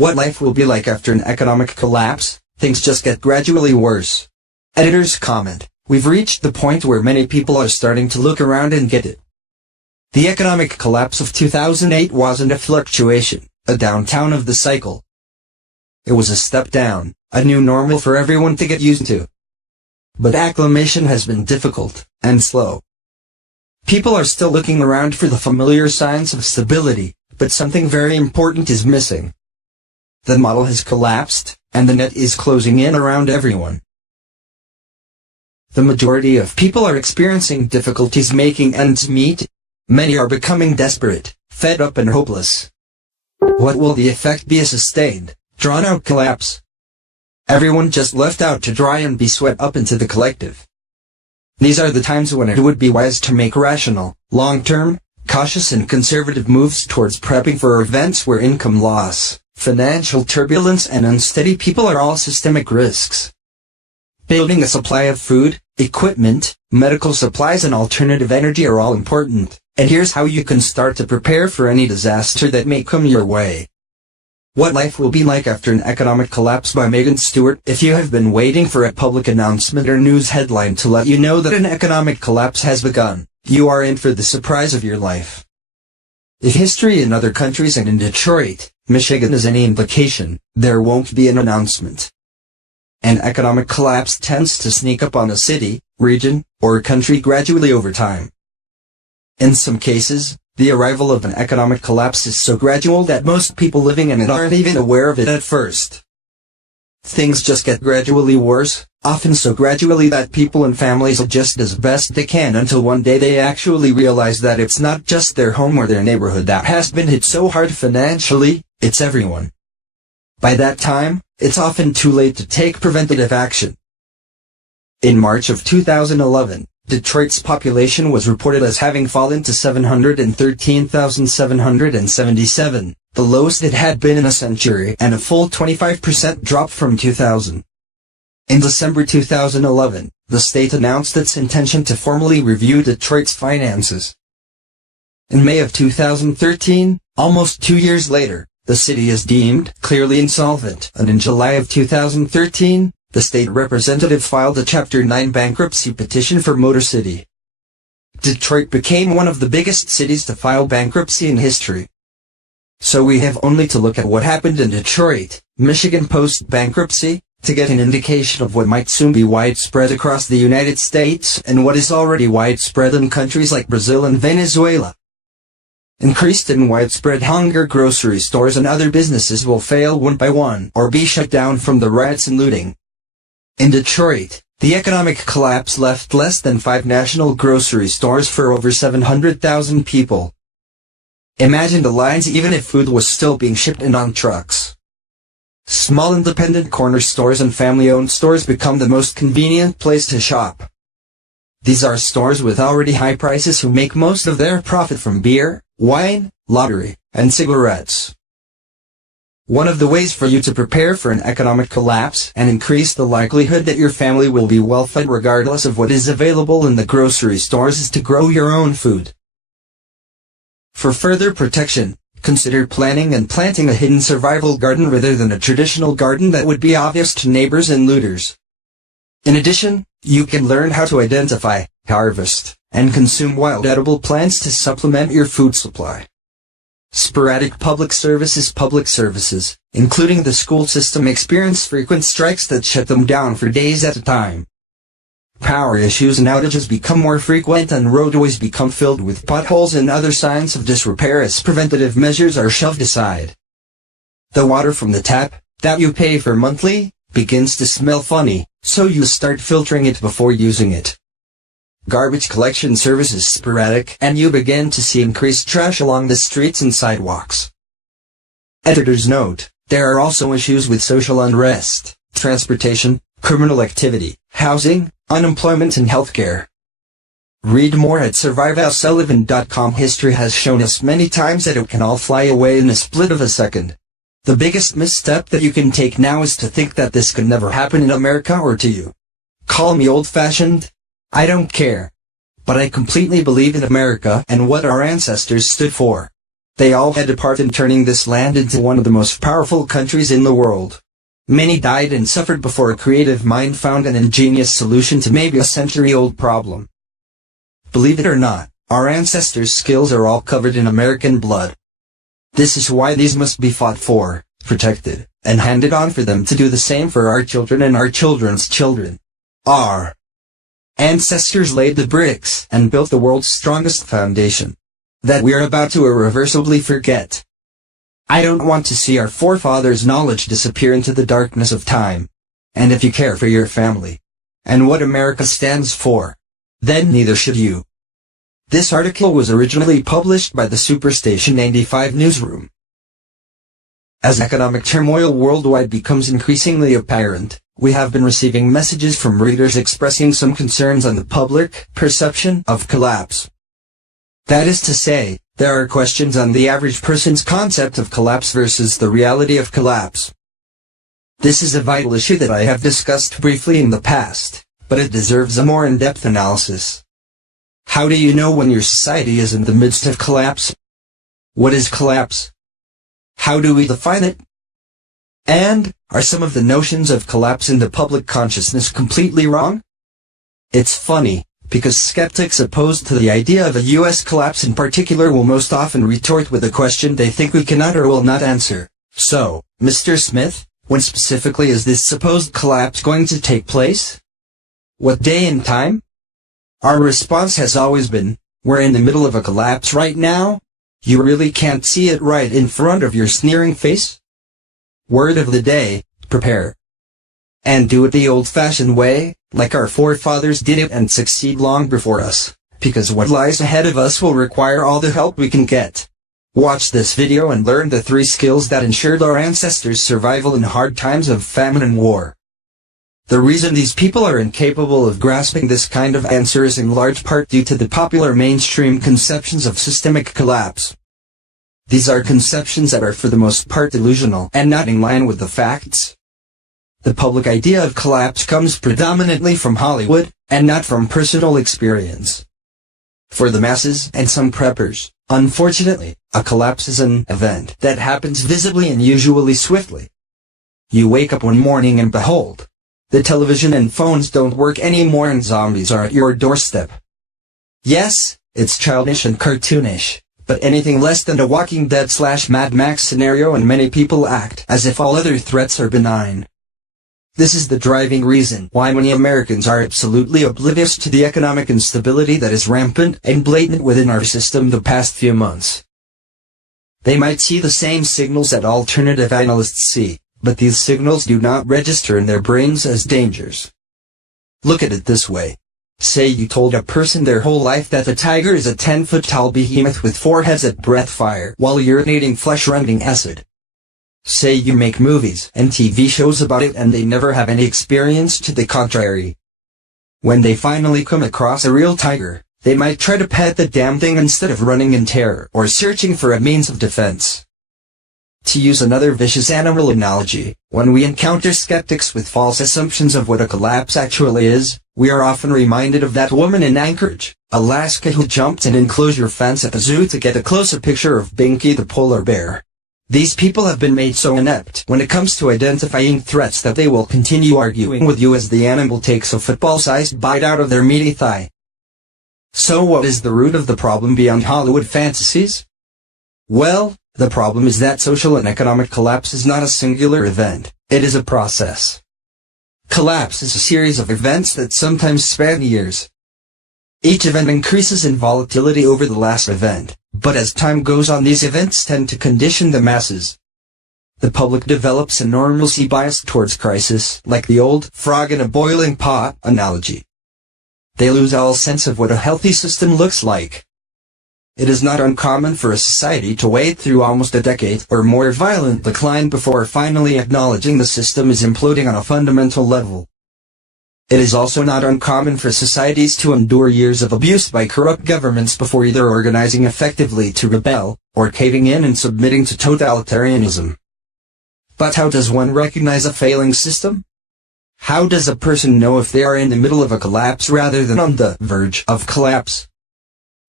What life will be like after an economic collapse? Things just get gradually worse. Editor's comment: we've reached the point where many people are starting to look around and get it. The economic collapse of 2008 wasn't a fluctuation, a downtown of the cycle. It was a step down, a new normal for everyone to get used to. But acclimation has been difficult, and slow. People are still looking around for the familiar signs of stability, but something very important is missing. The model has collapsed, and the net is closing in around everyone. The majority of people are experiencing difficulties making ends meet. Many are becoming desperate, fed up and hopeless. What will the effect be? A sustained, drawn-out collapse? Everyone just left out to dry and be swept up into the collective. These are the times when it would be wise to make rational, long-term, cautious and conservative moves towards prepping for events where income loss, financial turbulence and unsteady people are all systemic risks. Building a supply of food, equipment, medical supplies and alternative energy are all important, and here's how you can start to prepare for any disaster that may come your way. What life will be like after an economic collapse by Megan Stewart. If you have been waiting for a public announcement or news headline to let you know that an economic collapse has begun, you are in for the surprise of your life. If history in other countries and in Detroit, Michigan is any indication, there won't be an announcement. An economic collapse tends to sneak up on a city, region, or country gradually over time. In some cases, the arrival of an economic collapse is so gradual that most people living in it aren't even aware of it at first. Things just get gradually worse, often so gradually that people and families adjust as best they can until one day they actually realize that it's not just their home or their neighborhood that has been hit so hard financially, it's everyone. By that time, it's often too late to take preventative action. In March of 2011, Detroit's population was reported as having fallen to 713,777, the lowest it had been in a century and a full 25% drop from 2000. In December 2011, the state announced its intention to formally review Detroit's finances. In May of 2013, almost 2 years later, the city is deemed clearly insolvent, and in July of 2013, the state representative filed a Chapter 9 bankruptcy petition for Motor City. Detroit became one of the biggest cities to file bankruptcy in history. So we have only to look at what happened in Detroit, Michigan post-bankruptcy, to get an indication of what might soon be widespread across the United States and what is already widespread in countries like Brazil and Venezuela. Increased and widespread hunger. Grocery stores and other businesses will fail one by one or be shut down from the riots and looting. In Detroit, the economic collapse left less than 5 national grocery stores for over 700,000 people. Imagine the lines even if food was still being shipped in on trucks. Small independent corner stores and family-owned stores become the most convenient place to shop. These are stores with already high prices who make most of their profit from beer, wine, lottery, and cigarettes. One of the ways for you to prepare for an economic collapse and increase the likelihood that your family will be well fed regardless of what is available in the grocery stores is to grow your own food. For further protection, consider planning and planting a hidden survival garden rather than a traditional garden that would be obvious to neighbors and looters. In addition, you can learn how to identify, harvest, and consume wild edible plants to supplement your food supply. Sporadic public services, including the school system, experience frequent strikes that shut them down for days at a time. Power issues and outages become more frequent and roadways become filled with potholes and other signs of disrepair as preventative measures are shoved aside. The water from the tap, that you pay for monthly, begins to smell funny, so you start filtering it before using it. Garbage collection service is sporadic and you begin to see increased trash along the streets and sidewalks. Editor's note: there are also issues with social unrest, transportation, criminal activity, housing, unemployment and healthcare. Read more at survivealsullivan.com. History has shown us many times that it can all fly away in a split of a second. The biggest misstep that you can take now is to think that this could never happen in America or to you. Call me old-fashioned. I don't care. But I completely believe in America and what our ancestors stood for. They all had a part in turning this land into one of the most powerful countries in the world. Many died and suffered before a creative mind found an ingenious solution to maybe a century-old problem. Believe it or not, our ancestors' skills are all covered in American blood. This is why these must be fought for, protected, and handed on for them to do the same for our children and our children's children. Our ancestors laid the bricks and built the world's strongest foundation that we are about to irreversibly forget. I don't want to see our forefathers' knowledge disappear into the darkness of time. And if you care for your family and what America stands for, then neither should you. This article was originally published by the Superstation 95 newsroom. As economic turmoil worldwide becomes increasingly apparent, we have been receiving messages from readers expressing some concerns on the public perception of collapse. That is to say, there are questions on the average person's concept of collapse versus the reality of collapse. This is a vital issue that I have discussed briefly in the past, but it deserves a more in-depth analysis. How do you know when your society is in the midst of collapse? What is collapse? How do we define it? And, are some of the notions of collapse in the public consciousness completely wrong? It's funny, because skeptics opposed to the idea of a U.S. collapse in particular will most often retort with a question they think we cannot or will not answer. So, Mr. Smith, when specifically is this supposed collapse going to take place? What day and time? Our response has always been, we're in the middle of a collapse right now. You really can't see it right in front of your sneering face? Word of the day, prepare. And do it the old-fashioned way, like our forefathers did it and succeed long before us, because what lies ahead of us will require all the help we can get. Watch this video and learn the 3 skills that ensured our ancestors' survival in hard times of famine and war. The reason these people are incapable of grasping this kind of answer is in large part due to the popular mainstream conceptions of systemic collapse. These are conceptions that are for the most part delusional and not in line with the facts. The public idea of collapse comes predominantly from Hollywood, and not from personal experience. For the masses and some preppers, unfortunately, a collapse is an event that happens visibly and usually swiftly. You wake up one morning and behold, the television and phones don't work anymore and zombies are at your doorstep. Yes, it's childish and cartoonish, but anything less than a Walking Dead/Mad Max scenario, and many people act as if all other threats are benign. This is the driving reason why many Americans are absolutely oblivious to the economic instability that is rampant and blatant within our system the past few months. They might see the same signals that alternative analysts see, but these signals do not register in their brains as dangers. Look at it this way. Say you told a person their whole life that a tiger is a 10-foot-tall behemoth with 4 heads at breath fire while urinating flesh-rending acid. Say you make movies and TV shows about it and they never have any experience to the contrary. When they finally come across a real tiger, they might try to pet the damn thing instead of running in terror or searching for a means of defense. To use another vicious animal analogy, when we encounter skeptics with false assumptions of what a collapse actually is, we are often reminded of that woman in Anchorage, Alaska who jumped an enclosure fence at the zoo to get a closer picture of Binky the polar bear. These people have been made so inept when it comes to identifying threats that they will continue arguing with you as the animal takes a football-sized bite out of their meaty thigh. So what is the root of the problem beyond Hollywood fantasies? Well, the problem is that social and economic collapse is not a singular event, it is a process. Collapse is a series of events that sometimes span years. Each event increases in volatility over the last event, but as time goes on these events tend to condition the masses. The public develops a normalcy bias towards crisis, like the old frog in a boiling pot analogy. They lose all sense of what a healthy system looks like. It is not uncommon for a society to wade through almost a decade or more violent decline before finally acknowledging the system is imploding on a fundamental level. It is also not uncommon for societies to endure years of abuse by corrupt governments before either organizing effectively to rebel, or caving in and submitting to totalitarianism. But how does one recognize a failing system? How does a person know if they are in the middle of a collapse rather than on the verge of collapse?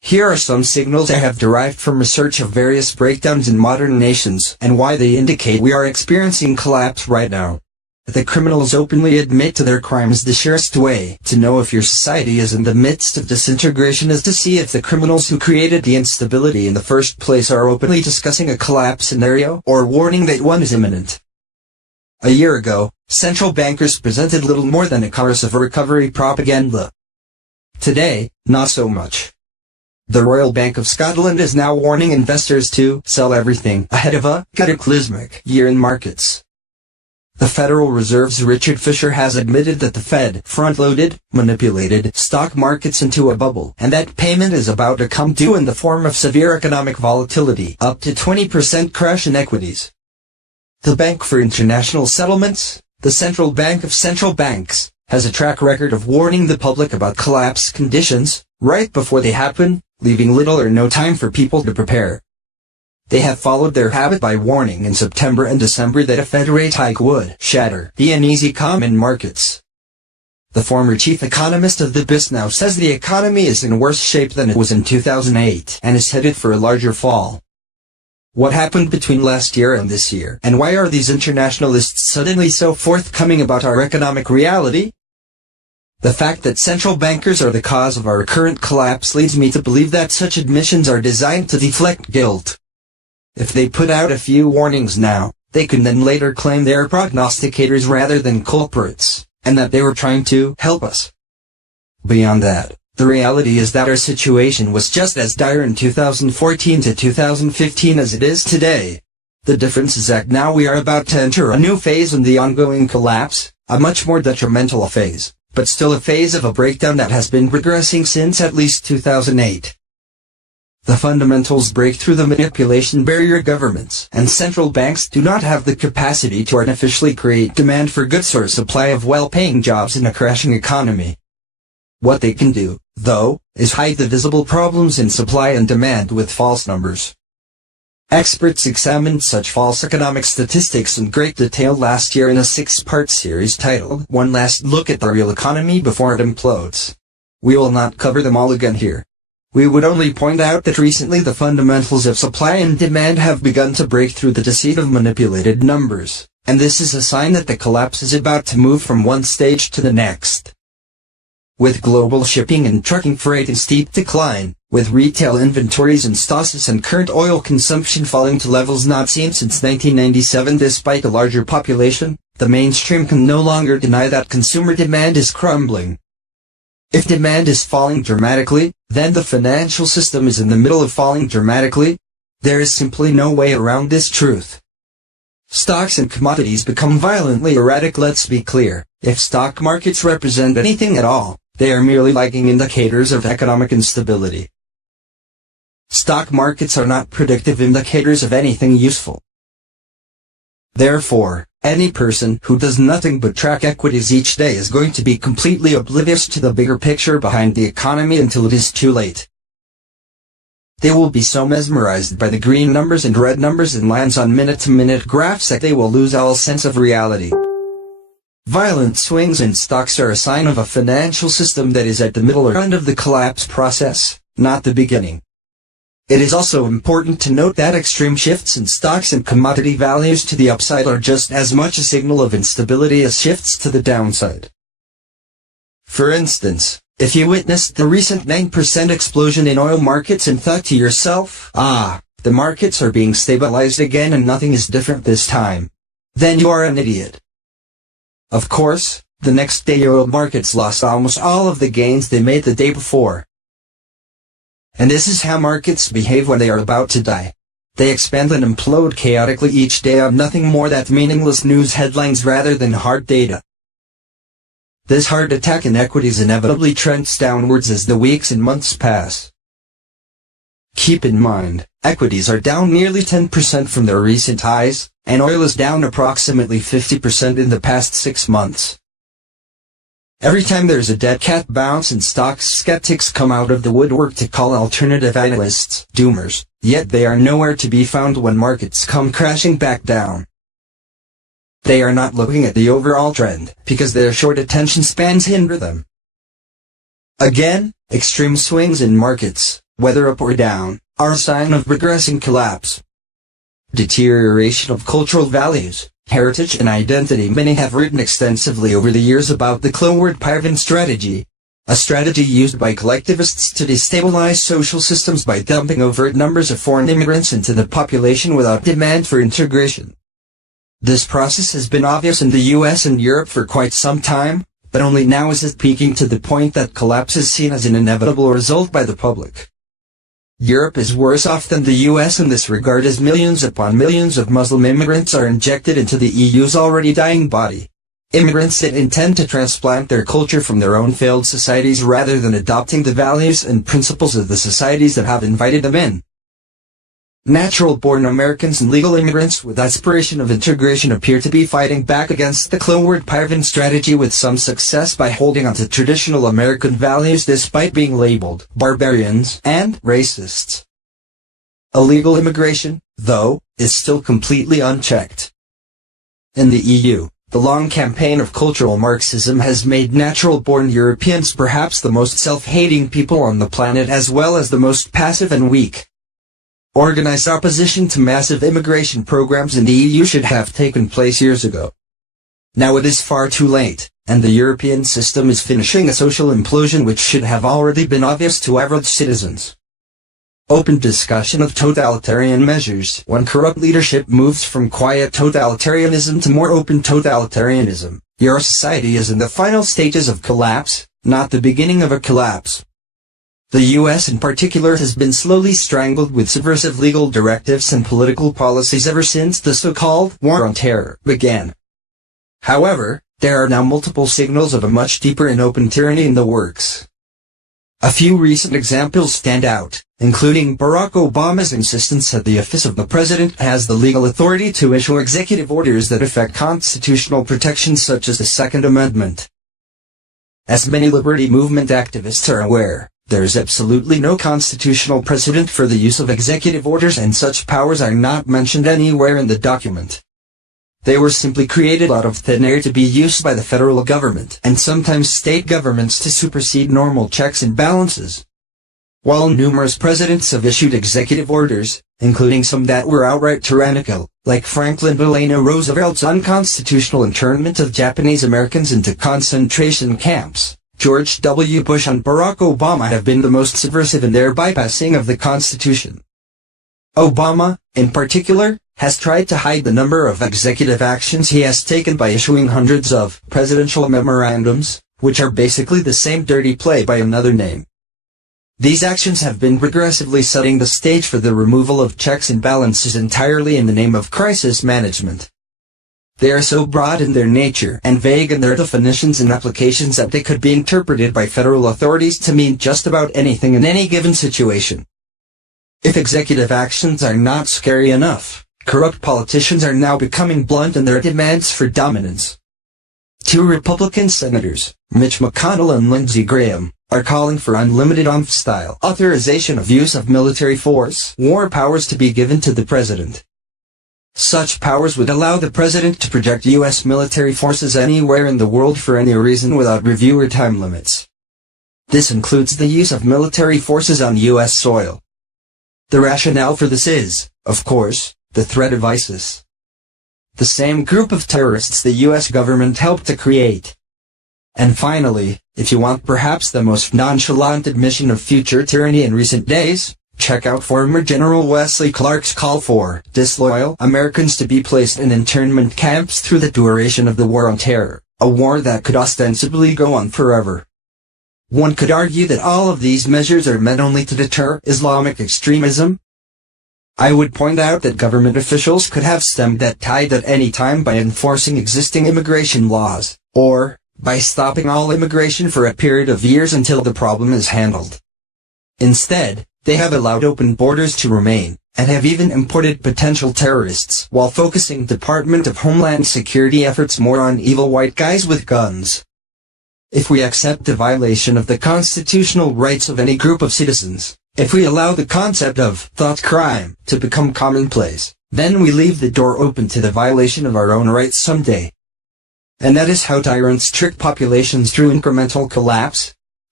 Here are some signals I have derived from research of various breakdowns in modern nations and why they indicate we are experiencing collapse right now. The criminals openly admit to their crimes. The surest way to know if your society is in the midst of disintegration is to see if the criminals who created the instability in the first place are openly discussing a collapse scenario or warning that one is imminent. A year ago, central bankers presented little more than a chorus of recovery propaganda. Today, not so much. The Royal Bank of Scotland is now warning investors to sell everything ahead of a cataclysmic year in markets. The Federal Reserve's Richard Fisher has admitted that the Fed front-loaded, manipulated stock markets into a bubble, and that payment is about to come due in the form of severe economic volatility, up to 20% crash in equities. The Bank for International Settlements, the central bank of central banks, has a track record of warning the public about collapse conditions right before they happen, leaving little or no time for people to prepare. They have followed their habit by warning in September and December that a Fed rate hike would shatter the uneasy calm in markets. The former chief economist of the BIS now says the economy is in worse shape than it was in 2008 and is headed for a larger fall. What happened between last year and this year, and why are these internationalists suddenly so forthcoming about our economic reality? The fact that central bankers are the cause of our current collapse leads me to believe that such admissions are designed to deflect guilt. If they put out a few warnings now, they can then later claim they are prognosticators rather than culprits, and that they were trying to help us. Beyond that, the reality is that our situation was just as dire in 2014 to 2015 as it is today. The difference is that now we are about to enter a new phase in the ongoing collapse, a much more detrimental phase, but still a phase of a breakdown that has been regressing since at least 2008. The fundamentals break through the manipulation barrier. Governments and central banks do not have the capacity to artificially create demand for goods or supply of well-paying jobs in a crashing economy. What they can do, though, is hide the visible problems in supply and demand with false numbers. Experts examined such false economic statistics in great detail last year in a 6-part series titled One Last Look at the Real Economy Before It Implodes. We will not cover them all again here. We would only point out that recently the fundamentals of supply and demand have begun to break through the deceit of manipulated numbers, and this is a sign that the collapse is about to move from one stage to the next. With global shipping and trucking freight in steep decline, with retail inventories in stasis and current oil consumption falling to levels not seen since 1997 despite a larger population, the mainstream can no longer deny that consumer demand is crumbling. If demand is falling dramatically, then the financial system is in the middle of falling dramatically. There is simply no way around this truth. Stocks and commodities become violently erratic. Let's be clear, if stock markets represent anything at all, they are merely lagging indicators of economic instability. Stock markets are not predictive indicators of anything useful. Therefore, any person who does nothing but track equities each day is going to be completely oblivious to the bigger picture behind the economy until it is too late. They will be so mesmerized by the green numbers and red numbers and lines on minute-to-minute graphs that they will lose all sense of reality. Violent swings in stocks are a sign of a financial system that is at the middle or end of the collapse process, not the beginning. It is also important to note that extreme shifts in stocks and commodity values to the upside are just as much a signal of instability as shifts to the downside. For instance, if you witnessed the recent 9% explosion in oil markets and thought to yourself, the markets are being stabilized again and nothing is different this time, then you are an idiot. Of course, the next day oil markets lost almost all of the gains they made the day before. And this is how markets behave when they are about to die. They expand and implode chaotically each day on nothing more than meaningless news headlines rather than hard data. This heart attack in equities inevitably trends downwards as the weeks and months pass. Keep in mind, equities are down nearly 10% from their recent highs, and oil is down approximately 50% in the past 6 months. Every time there's a dead cat bounce in stocks, skeptics come out of the woodwork to call alternative analysts doomers, yet they are nowhere to be found when markets come crashing back down. They are not looking at the overall trend, because their short attention spans hinder them. Again, extreme swings in markets, whether up or down, are a sign of regressing collapse. Deterioration of cultural values, heritage and identity. Many have written extensively over the years about the Clonard-Pirvin strategy, a strategy used by collectivists to destabilize social systems by dumping overt numbers of foreign immigrants into the population without demand for integration. This process has been obvious in the US and Europe for quite some time, but only now is it peaking to the point that collapse is seen as an inevitable result by the public. Europe is worse off than the US in this regard, as millions upon millions of Muslim immigrants are injected into the EU's already dying body. Immigrants that intend to transplant their culture from their own failed societies rather than adopting the values and principles of the societies that have invited them in. Natural-born Americans and legal immigrants with aspiration of integration appear to be fighting back against the Clonard-Pirvin strategy with some success by holding onto traditional American values despite being labeled barbarians and racists. Illegal immigration, though, is still completely unchecked. In the EU, the long campaign of cultural Marxism has made natural-born Europeans perhaps the most self-hating people on the planet, as well as the most passive and weak. Organized opposition to massive immigration programs in the EU should have taken place years ago. Now it is far too late, and the European system is finishing a social implosion which should have already been obvious to average citizens. Open discussion of totalitarian measures. When corrupt leadership moves from quiet totalitarianism to more open totalitarianism, your society is in the final stages of collapse, not the beginning of a collapse. The US in particular has been slowly strangled with subversive legal directives and political policies ever since the so-called War on Terror began. However, there are now multiple signals of a much deeper and open tyranny in the works. A few recent examples stand out, including Barack Obama's insistence that the office of the president has the legal authority to issue executive orders that affect constitutional protections such as the Second Amendment. As many liberty movement activists are aware, there is absolutely no constitutional precedent for the use of executive orders, and such powers are not mentioned anywhere in the document. They were simply created out of thin air to be used by the federal government and sometimes state governments to supersede normal checks and balances. While numerous presidents have issued executive orders, including some that were outright tyrannical, like Franklin Delano Roosevelt's unconstitutional internment of Japanese Americans into concentration camps, George W. Bush and Barack Obama have been the most subversive in their bypassing of the Constitution. Obama, in particular, has tried to hide the number of executive actions he has taken by issuing hundreds of presidential memorandums, which are basically the same dirty play by another name. These actions have been regressively setting the stage for the removal of checks and balances entirely in the name of crisis management. They are so broad in their nature and vague in their definitions and applications that they could be interpreted by federal authorities to mean just about anything in any given situation. If executive actions are not scary enough, corrupt politicians are now becoming blunt in their demands for dominance. Two Republican senators, Mitch McConnell and Lindsey Graham, are calling for unlimited OMF-style authorization of use of military force, war powers to be given to the president. Such powers would allow the president to project U.S. military forces anywhere in the world for any reason without review or time limits. This includes the use of military forces on U.S. soil. The rationale for this is, of course, the threat of ISIS, the same group of terrorists the U.S. government helped to create. And finally, if you want perhaps the most nonchalant admission of future tyranny in recent days, check out former General Wesley Clark's call for disloyal Americans to be placed in internment camps through the duration of the War on Terror, a war that could ostensibly go on forever. One could argue that all of these measures are meant only to deter Islamic extremism. I would point out that government officials could have stemmed that tide at any time by enforcing existing immigration laws, or by stopping all immigration for a period of years until the problem is handled. Instead, they have allowed open borders to remain, and have even imported potential terrorists while focusing Department of Homeland Security efforts more on evil white guys with guns. If we accept the violation of the constitutional rights of any group of citizens, if we allow the concept of thought crime to become commonplace, then we leave the door open to the violation of our own rights someday. And that is how tyrants trick populations through incremental collapse.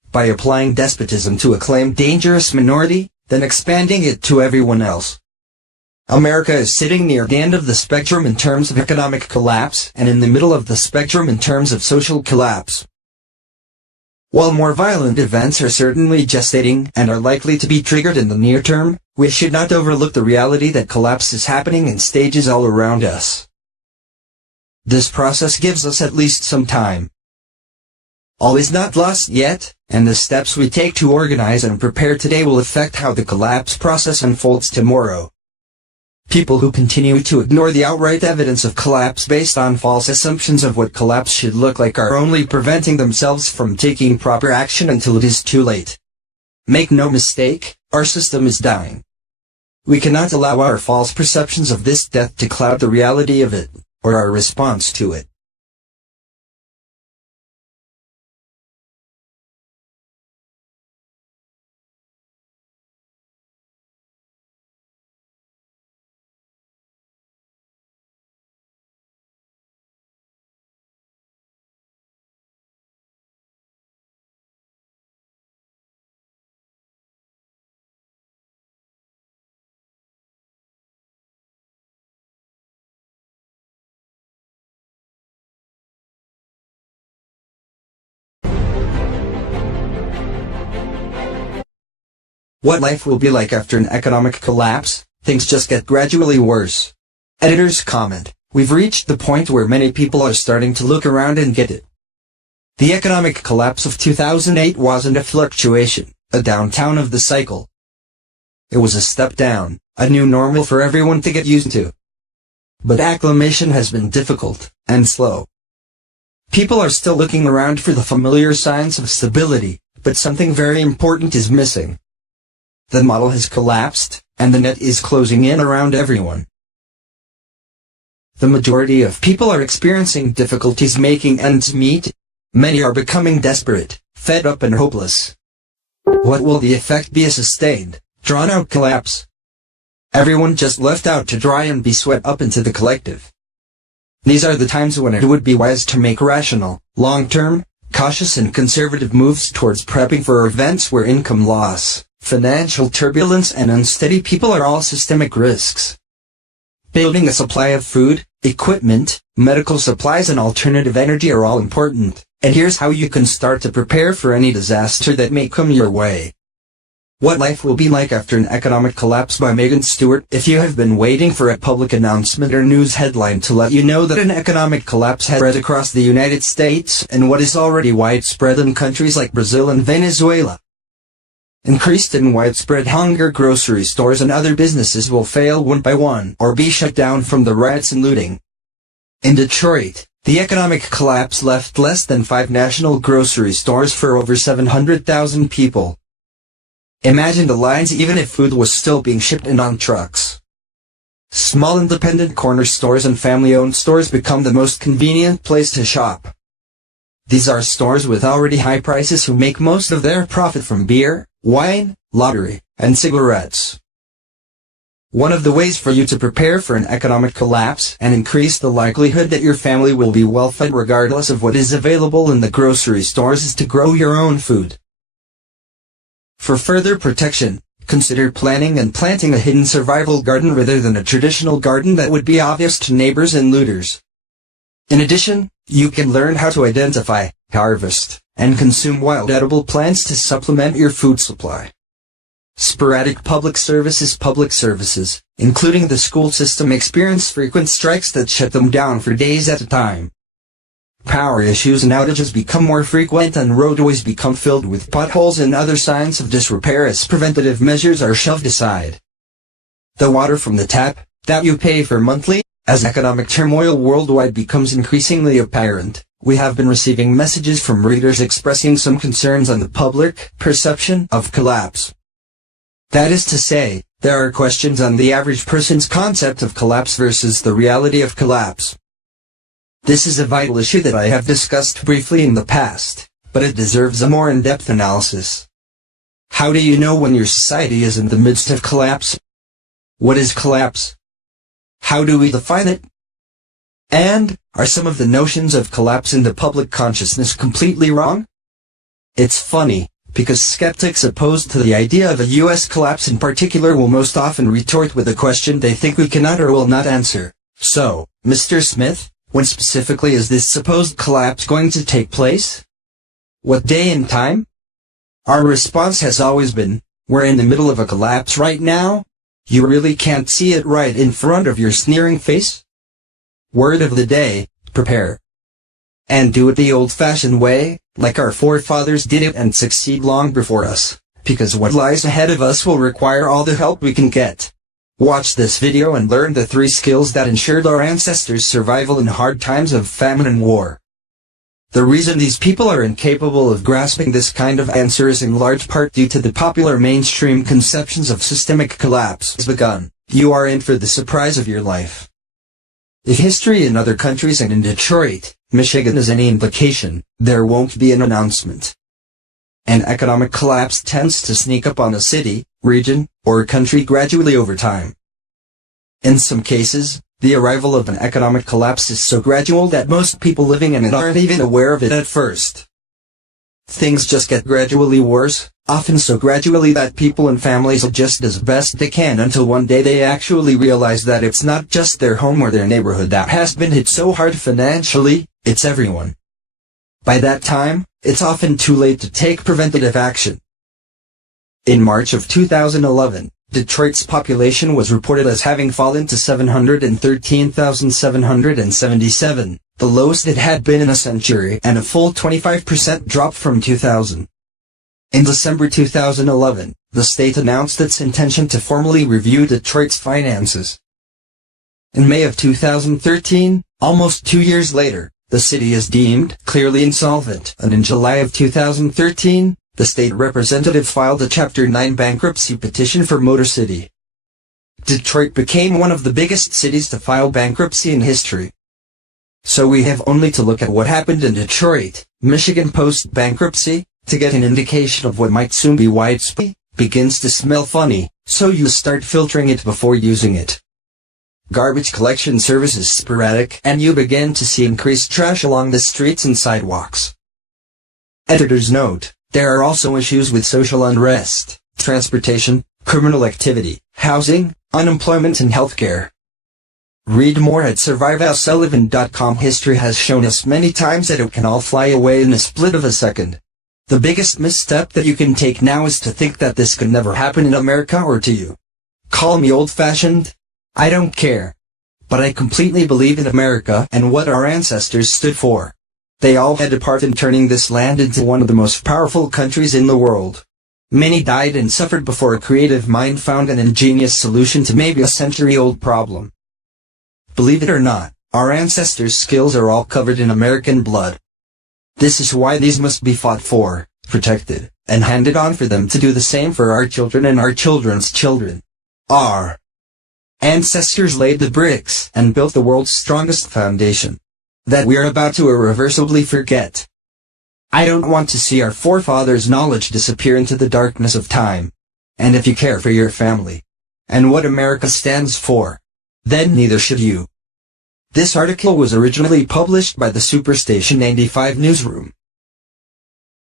by applying despotism to a claimed dangerous minority, then expanding it to everyone else. America is sitting near the end of the spectrum in terms of economic collapse and in the middle of the spectrum in terms of social collapse. While more violent events are certainly gestating and are likely to be triggered in the near term, we should not overlook the reality that collapse is happening in stages all around us. This process gives us at least some time. All is not lost yet, and the steps we take to organize and prepare today will affect how the collapse process unfolds tomorrow. People who continue to ignore the outright evidence of collapse based on false assumptions of what collapse should look like are only preventing themselves from taking proper action until it is too late. Make no mistake, our system is dying. We cannot allow our false perceptions of this death to cloud the reality of it, or our response to it. What life will be like after an economic collapse? Things just get gradually worse. Editors comment, we've reached the point where many people are starting to look around and get it. The economic collapse of 2008 wasn't a fluctuation, a downtown of the cycle. It was a step down, a new normal for everyone to get used to. But acclimation has been difficult, and slow. People are still looking around for the familiar signs of stability, but something very important is missing. The model has collapsed, and the net is closing in around everyone. The majority of people are experiencing difficulties making ends meet. Many are becoming desperate, fed up and hopeless. What will the effect be? A sustained, drawn-out collapse? Everyone just left out to dry and be swept up into the collective. These are the times when it would be wise to make rational, long-term, cautious and conservative moves towards prepping for events where income loss, financial turbulence and unsteady people are all systemic risks. Building a supply of food, equipment, medical supplies and alternative energy are all important, and here's how you can start to prepare for any disaster that may come your way. What life will be like after an economic collapse by Megan Stewart. If you have been waiting for a public announcement or news headline to let you know that an economic collapse has spread across the United States and what is already widespread in countries like Brazil and Venezuela. Increased and widespread hunger, grocery stores and other businesses will fail one by one or be shut down from the riots and looting. In Detroit, the economic collapse left less than 5 national grocery stores for over 700,000 people. Imagine the lines even if food was still being shipped in on trucks. Small independent corner stores and family-owned stores become the most convenient place to shop. These are stores with already high prices who make most of their profit from beer, wine, lottery, and cigarettes. One of the ways for you to prepare for an economic collapse and increase the likelihood that your family will be well fed regardless of what is available in the grocery stores is to grow your own food. For further protection, consider planning and planting a hidden survival garden rather than a traditional garden that would be obvious to neighbors and looters. In addition, you can learn how to identify, harvest, and consume wild edible plants to supplement your food supply. Sporadic public services, including the school system, experience frequent strikes that shut them down for days at a time. Power issues and outages become more frequent and roadways become filled with potholes and other signs of disrepair as preventative measures are shoved aside. The water from the tap, that you pay for monthly, as economic turmoil worldwide becomes increasingly apparent, we have been receiving messages from readers expressing some concerns on the public perception of collapse. That is to say, there are questions on the average person's concept of collapse versus the reality of collapse. This is a vital issue that I have discussed briefly in the past, but it deserves a more in-depth analysis. How do you know when your society is in the midst of collapse? What is collapse? How do we define it? And, are some of the notions of collapse in the public consciousness completely wrong? It's funny, because skeptics opposed to the idea of a U.S. collapse in particular will most often retort with a question they think we cannot or will not answer. So, Mr. Smith, when specifically is this supposed collapse going to take place? What day and time? Our response has always been, we're in the middle of a collapse right now. You really can't see it right in front of your sneering face? Word of the day, prepare. And do it the old-fashioned way, like our forefathers did it and succeed long before us, because what lies ahead of us will require all the help we can get. Watch this video and learn the 3 skills that ensured our ancestors' survival in hard times of famine and war. The reason these people are incapable of grasping this kind of answer is in large part due to the popular mainstream conceptions of systemic collapse has begun. You are in for the surprise of your life. If history in other countries and in Detroit, Michigan is any indication, there won't be an announcement. An economic collapse tends to sneak up on a city, region, or country gradually over time. In some cases, the arrival of an economic collapse is so gradual that most people living in it aren't even aware of it at first. Things just get gradually worse, often so gradually that people and families adjust as best they can until one day they actually realize that it's not just their home or their neighborhood that has been hit so hard financially, it's everyone. By that time, it's often too late to take preventative action. In March of 2011, Detroit's population was reported as having fallen to 713,777, the lowest it had been in a century and a full 25% drop from 2000. In December 2011, the state announced its intention to formally review Detroit's finances. In May of 2013, almost 2 years later, the city is deemed clearly insolvent, and in July of 2013, the state representative filed a Chapter 9 bankruptcy petition for Motor City. Detroit became one of the biggest cities to file bankruptcy in history. So we have only to look at what happened in Detroit, Michigan post-bankruptcy, to get an indication of what might soon be widespread. Begins to smell funny, so you start filtering it before using it. Garbage collection service is sporadic, and you begin to see increased trash along the streets and sidewalks. Editor's note: there are also issues with social unrest, transportation, criminal activity, housing, unemployment and healthcare. Read more at survivealsullivan.com. History has shown us many times that it can all fly away in a split of a second. The biggest misstep that you can take now is to think that this could never happen in America or to you. Call me old-fashioned. I don't care. But I completely believe in America and what our ancestors stood for. They all had a part in turning this land into one of the most powerful countries in the world. Many died and suffered before a creative mind found an ingenious solution to maybe a century-old problem. Believe it or not, our ancestors' skills are all covered in American blood. This is why these must be fought for, protected, and handed on for them to do the same for our children and our children's children. Our ancestors laid the bricks and built the world's strongest foundation that we are about to irreversibly forget. I don't want to see our forefathers' knowledge disappear into the darkness of time. And if you care for your family and what America stands for, then neither should you. This article was originally published by the Superstation 95 newsroom.